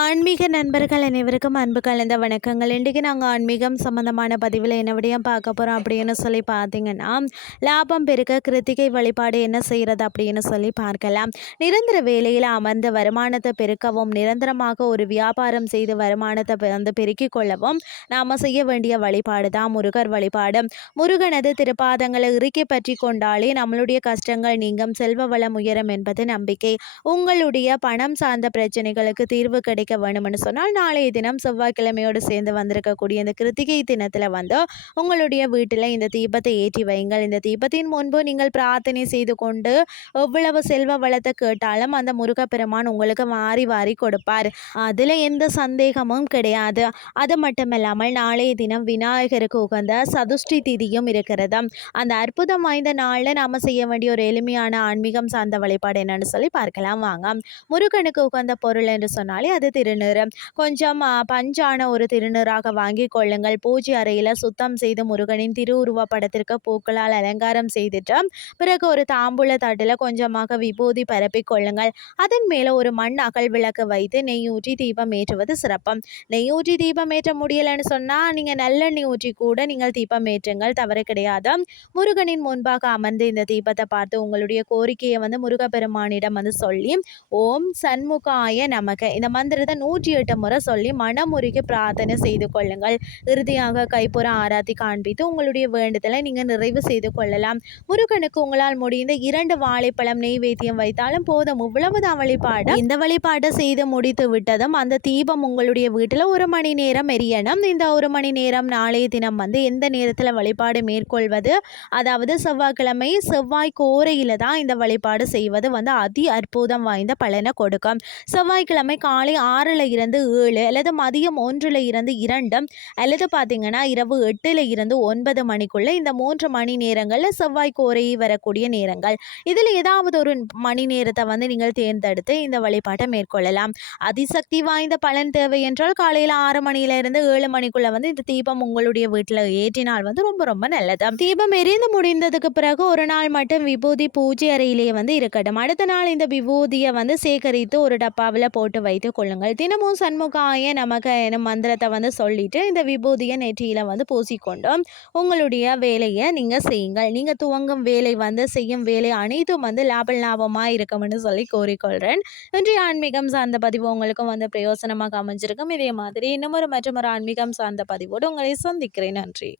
ஆன்மீக நண்பர்கள் அனைவருக்கும் அன்பு கலந்த வணக்கங்கள். இன்றைக்கி நாங்கள் ஆன்மீகம் சம்மந்தமான பதிவில் என்ன விடையும் பார்க்க போகிறோம் அப்படின்னு சொல்லி பார்த்தீங்கன்னா லாபம் பெருக்க கிருத்திகை வழிபாடு என்ன செய்கிறது அப்படின்னு சொல்லி பார்க்கலாம். நிரந்தர வேலையில் அமர்ந்த வருமானத்தை பெருக்கவும் நிரந்தரமாக ஒரு வியாபாரம் செய்து வருமானத்தை வந்து பெருக்கிக் கொள்ளவும் நாம் செய்ய வேண்டிய வழிபாடு தான் முருகர் வழிபாடு. முருகனது திருப்பாதங்களை இறுக்கி பற்றி கொண்டாலே நம்மளுடைய கஷ்டங்கள் நீங்கும். செல்வ வளம் உயரும் என்பது நம்பிக்கை. உங்களுடைய பணம் சார்ந்த பிரச்சனைகளுக்கு தீர்வு கிடைக்கும். கிடைக்க வேணும்னு சொன்னால் நாளைய தினம் செவ்வாய்க்கிழமையோடு சேர்ந்து வந்திருக்கக்கூடிய இந்த கிருத்திகை தினத்தில் வந்து உங்களுடைய வீட்டில் இந்த தீபத்தை ஏற்றி வையுங்கள். இந்த தீபத்தின் முன்பு நீங்கள் பிரார்த்தனை செய்து கொண்டு எவ்வளவு செல்வ வளத்தை கேட்டாலும் அந்த முருகப்பெருமான் உங்களுக்கு வாரி வாரி கொடுப்பார். அதில் எந்த சந்தேகமும் கிடையாது. அது மட்டுமல்லாமல் நாளைய தினம் விநாயகருக்கு உகந்த சதுஷ்டி திதியும் இருக்கிறது. அந்த அற்புதம் வாய்ந்த நாளில் நாம் செய்ய வேண்டிய ஒரு எளிமையான ஆன்மீகம் சார்ந்த வழிபாடு என்னன்னு சொல்லி பார்க்கலாம். வாங்க. முருகனுக்கு உகந்த பொருள் என்று சொன்னாலே அது திருநீறு. கொஞ்சம் பஞ்சான ஒரு திருநீறாக வாங்கி கொள்ளுங்கள். பூஜை அறையில் சுத்தம் செய்து முருகனின் திருவுருவ படத்திற்கு பூக்களால் அலங்காரம் செய்துட்டு பிறகு ஒரு தாம்பூல தட்டில் கொஞ்சமாக விபூதி பரப்பிக் கொள்ளுங்கள். அதன் மேலே ஒரு மண் அகல் விளக்கு வைத்து நெய் ஊற்றி தீபம் ஏற்றுவது சிறப்பம். நெய் ஊற்றி தீபம் ஏற்ற முடியலைன்னு சொன்னால் நீங்கள் நல்லெண்ணெய் ஊற்றி கூட நீங்கள் தீபம் ஏற்றுங்கள். தவறு கிடையாது. முருகனின் முன்பாக அமர்ந்து இந்த தீபத்தை பார்த்து உங்களுடைய கோரிக்கையை வந்து முருகப்பெருமானிடம் வந்து சொல்லி ஓம் சண்முகாய நமக்கு இந்த மந்திரத்தை நூற்றி எட்டு முறை சொல்லி மனமுருகி பிரார்த்தனை செய்து கொள்ளுங்கள். இறுதியாக கைப்புற ஆராத்தி காண்பித்து உங்களுடைய வேண்டுதலை நீங்கள் நிறைவு செய்து கொள்ளலாம். முருகனுக்கு உங்களால் முடிந்த இரண்டு வாழைப்பழம் நெய்வேத்தியம் வைத்தாலும் போதும். இவ்வளவுதான் வழிபாடு. இந்த வழிபாட்டை செய்து முடித்து விட்டதும் அந்த தீபம் உங்களுடைய வீட்டில் ஒரு மணி நேரம் எரியணும். இந்த ஒரு மணி நேரம் நாளைய தினம் வந்து எந்த நேரத்தில் வழிபாடு மேற்கொள்வது? அதாவது செவ்வாய்க்கிழமை செவ்வாய் கோரையில் தான் இந்த வழிபாடு செய்வது வந்து அதி அற்புதம் வாய்ந்த பலனை கொடுக்கும். செவ்வாய்க்கிழமை காலை ஆறில் இருந்து ஏழு அல்லது மதியம் ஒன்றில் இருந்து இரண்டு அல்லது பார்த்தீங்கன்னா இரவு எட்டில் இருந்து ஒன்பது மணிக்குள்ளே இந்த மூன்று மணி நேரங்களில் செவ்வாய் கோரையை வரக்கூடிய நேரங்கள். இதில் ஏதாவது ஒரு மணி நேரத்தை வந்து நீங்கள் தேர்ந்தெடுத்து இந்த வழிபாட்டை மேற்கொள்ளலாம். அதிசக்தி வாய்ந்த பலன் தேவை என்றால் காலையில் ஆறு மணியில இருந்து ஏழு மணிக்குள்ளே வந்து இந்த தீபம் உங்களுடைய வீட்டில் ஏற்றினால் வந்து ரொம்ப ரொம்ப நல்லது. தீபம் எரிந்து முடிந்ததுக்கு பிறகு ஒரு நாள் மட்டும் விபூதி பூஜை அறையிலேயே வந்து இருக்கட்டும். அடுத்த நாள் இந்த விபூதியை வந்து சேகரித்து ஒரு டப்பாவில் போட்டு வைத்து கொள்ளுங்கள். தினமும் சண்முகாய நமக்கு எனும் மந்திரத்தை வந்து சொல்லிட்டு இந்த விபூதியை நெற்றியில வந்து பூசிக்கொண்டும். உங்களுடைய வேலையை நீங்கள் செய்யுங்கள். நீங்கள் துவங்கும் வேலை வந்து செய்யும் வேலை அனைத்தும் வந்து லாப லாபமாக இருக்கும்னு சொல்லி கோரிக்கொள்கிறேன் இன்றைய ஆன்மீகம் சார்ந்த பதிவு உங்களுக்கும் வந்து பிரயோசனமாக அமைஞ்சிருக்கும். இதே மாதிரி இன்னமொரு மற்றும் ஒரு ஆன்மீகம் சார்ந்த பதிவோடு உங்களை சந்திக்கிறேன். நன்றி.